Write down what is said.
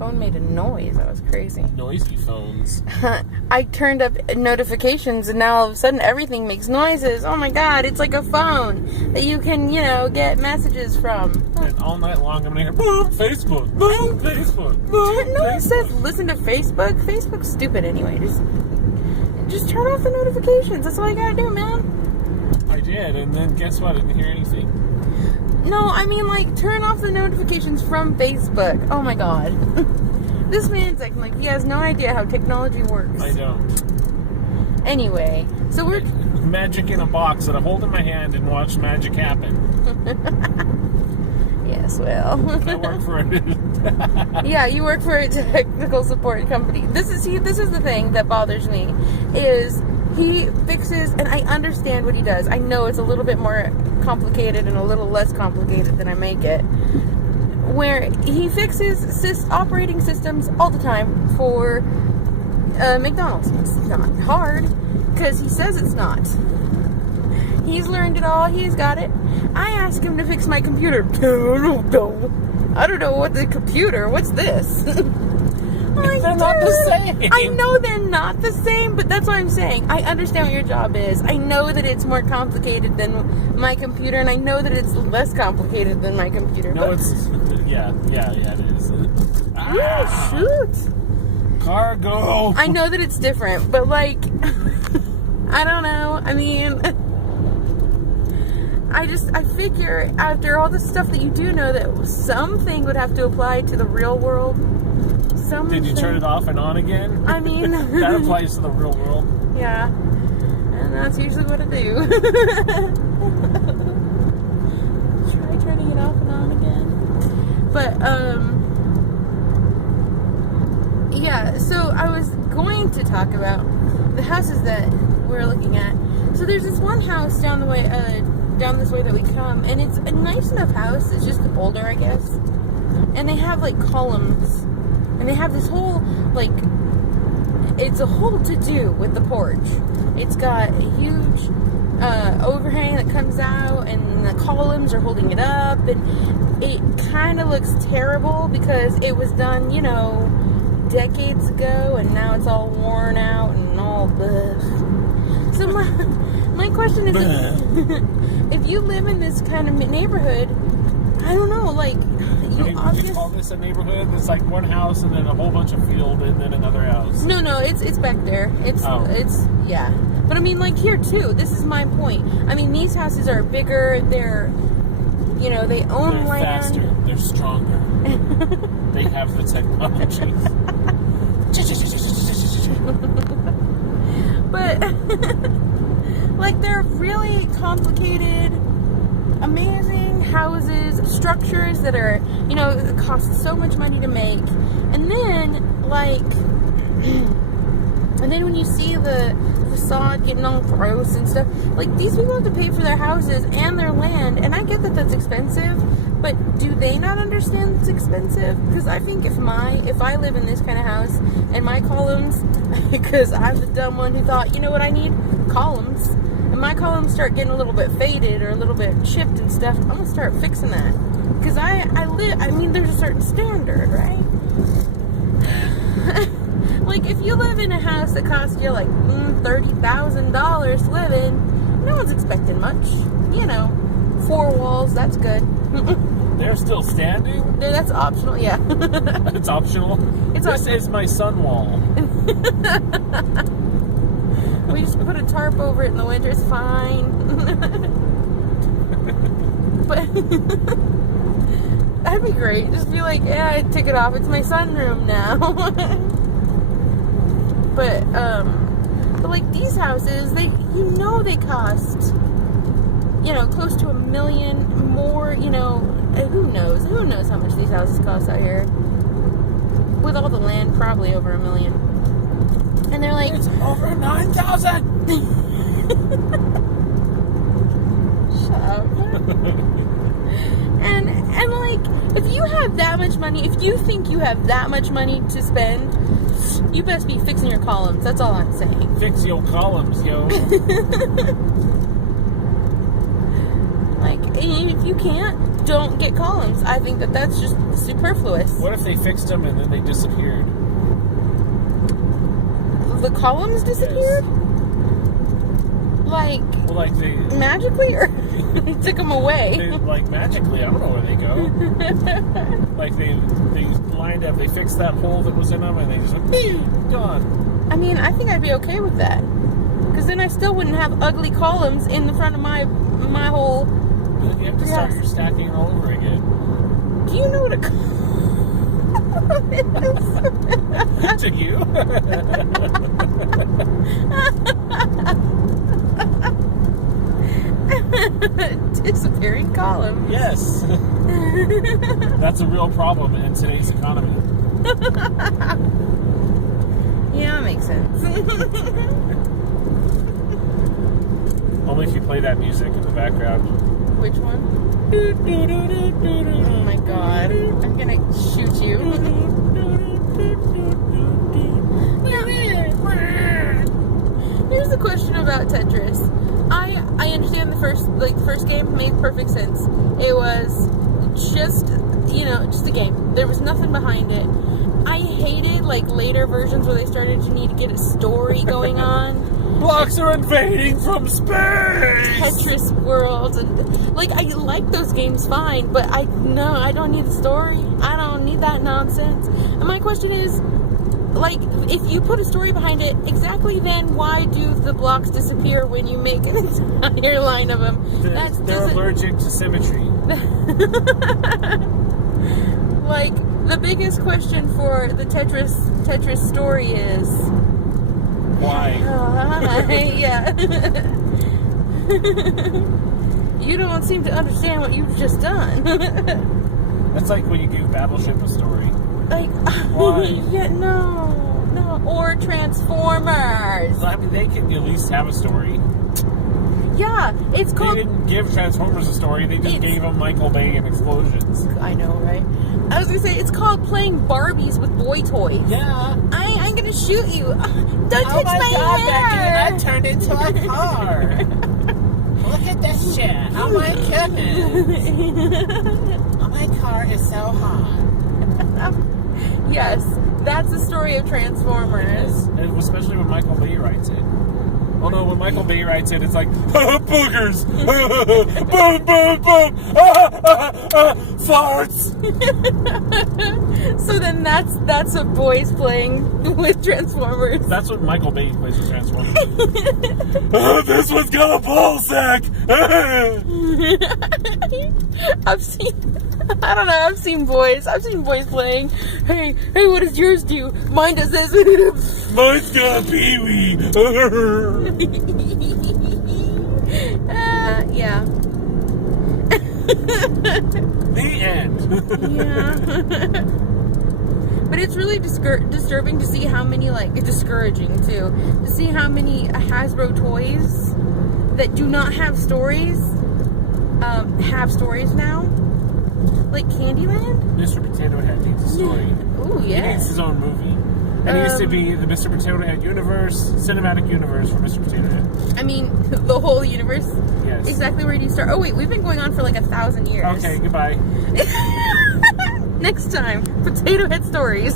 phone made a noise. That was crazy. Noisy phones. I turned up notifications, and now all of a sudden everything makes noises. Oh my god, it's like a phone that you can, get messages from. And all night long I'm going to hear, boom, Facebook, boom, Facebook, boom, No one Facebook. says listen to Facebook. Facebook's stupid anyway. Just turn off the notifications. That's all you gotta do, man. I did, and then guess what? I didn't hear anything. No, I mean, turn off the notifications from Facebook. Oh my god. This man's acting like he has no idea how technology works. I don't. Anyway, so we're... Magic in a box that I hold in my hand and watch magic happen. Yes, well. I work for it. Yeah, you work for a technical support company. This is the thing that bothers me, is he fixes, and I understand what he does. I know it's a little bit more complicated and a little less complicated than I make it. Where he fixes operating systems all the time for McDonald's. It's not hard, because he says it's not. He's learned it all. He's got it. I asked him to fix my computer. I don't know what the computer. What's this? They're not the same. I know they're not the same, but that's what I'm saying. I understand what your job is. I know that it's more complicated than my computer, and I know that it's less complicated than my computer. No, it's... Yeah, it is. Ah, shoot. Cargo. I know that it's different, but I don't know. I mean... I figure after all the stuff that you do know that something would have to apply to the real world. Something. Did you turn it off and on again? I mean... That applies to the real world. Yeah. And that's usually what I do. Try turning it off and on again. But, yeah, so I was going to talk about the houses that we're looking at. So there's this one house down this way that we come, and it's a nice enough house. It's just older, I guess. And they have columns, and they have this whole it's a whole to-do with the porch. It's got a huge overhang that comes out, and the columns are holding it up, and it kind of looks terrible because it was done, decades ago, and now it's all worn out and all this. So my question is, if you live in this kind of neighborhood, I don't know, Would you call this a neighborhood? It's like one house and then a whole bunch of field and then another house. No, it's back there. It's yeah. But I mean, here too. This is my point. I mean, these houses are bigger. They're, they own They're land. faster. They're stronger. They have the technology. But they're really complicated, amazing houses, structures that are, cost so much money to make. And then, when you see the facade getting all gross and stuff, these people have to pay for their houses and their land, and I get that that's expensive, but do they not understand it's expensive? Because I think if I live in this kind of house, and my columns, because I'm the dumb one who thought, you know what I need? Columns. And my columns start getting a little bit faded or a little bit chipped and stuff, I'm going to start fixing that. Because there's a certain standard, right? If you live in a house that costs you $30,000 to live in, no one's expecting much. 4 walls, that's good. They're still standing? No, that's optional, yeah. It's optional? This is my sun wall. We just put a tarp over it in the winter, it's fine. But that'd be great. Just be yeah, I took it off. It's my sunroom now. But these houses, they cost, close to $1 million more, who knows how much these houses cost out here. With all the land, probably over $1 million. And they're it's over 9,000! Shut up. And if you have that much money, if you think you have that much money to spend, you best be fixing your columns. That's all I'm saying. Fix your columns, yo. If you can't, don't get columns. I think that that's just superfluous. What if they fixed them and then they disappeared? The columns disappeared? Like, Well, like they magically, or took them away? like magically, I don't know where they go. Like they lined up, they fixed that hole that was in them, and they just went, pew, gone. I mean, I think I'd be okay with that. Because then I still wouldn't have ugly columns in the front of my whole... Then you have to start Yes. your stacking all over again. Do you know what a column is? To you? Disappearing column. Yes. That's a real problem in today's economy. Yeah, that makes sense. Only if you play that music in the background. Which one? Oh my god. I'm gonna shoot you. Here's the question about Tetris. I understand the first game made perfect sense. It was just a game. There was nothing behind it. I hated later versions where they started to need to get a story going on. Blocks are invading from space! Tetris World, and I like those games fine, but I don't need a story. I don't need that nonsense. And my question is, if you put a story behind it, exactly then why do the blocks disappear when you make an entire line of them? They're allergic to symmetry. The biggest question for the Tetris story is Why? yeah. You don't seem to understand what you've just done. That's like when you give Battleship a story. Why? Yeah, no. Or Transformers. I mean, they can at least have a story. Yeah, it's called... They didn't give Transformers a story, they just gave them Michael Bay and explosions. I know, right? I was gonna say, it's called playing Barbies with boy toys. Yeah. I'm gonna shoot you. Don't touch Oh my God, hair. Becky, I turned into a car. Look at this shit. Oh my goodness. Oh, my car is so hot. Yes, that's the story of Transformers. And especially when Michael Bay writes it. Oh no, when Michael Bay writes it, it's like, boogers! Boom, boom, boom! Farts! So then that's what boys playing with Transformers. That's what Michael Bay plays with Transformers. This one's got a ball sack! I've seen boys playing. Hey, what does yours do? Mine does this. Mine's got a pee-wee! Yeah. The end. Yeah. But it's really disturbing to see how many, discouraging too, to see how many Hasbro toys that do not have stories, have stories now. Like Candyland? Mr. Potato Head needs a story. Ooh, yeah. He needs his own movie. It needs to be the Mr. Potato Head universe, cinematic universe for Mr. Potato Head. I mean, the whole universe? Yes. Exactly where do you start? Oh, wait, we've been going on for 1,000 years. Okay, goodbye. Next time, Potato Head Stories.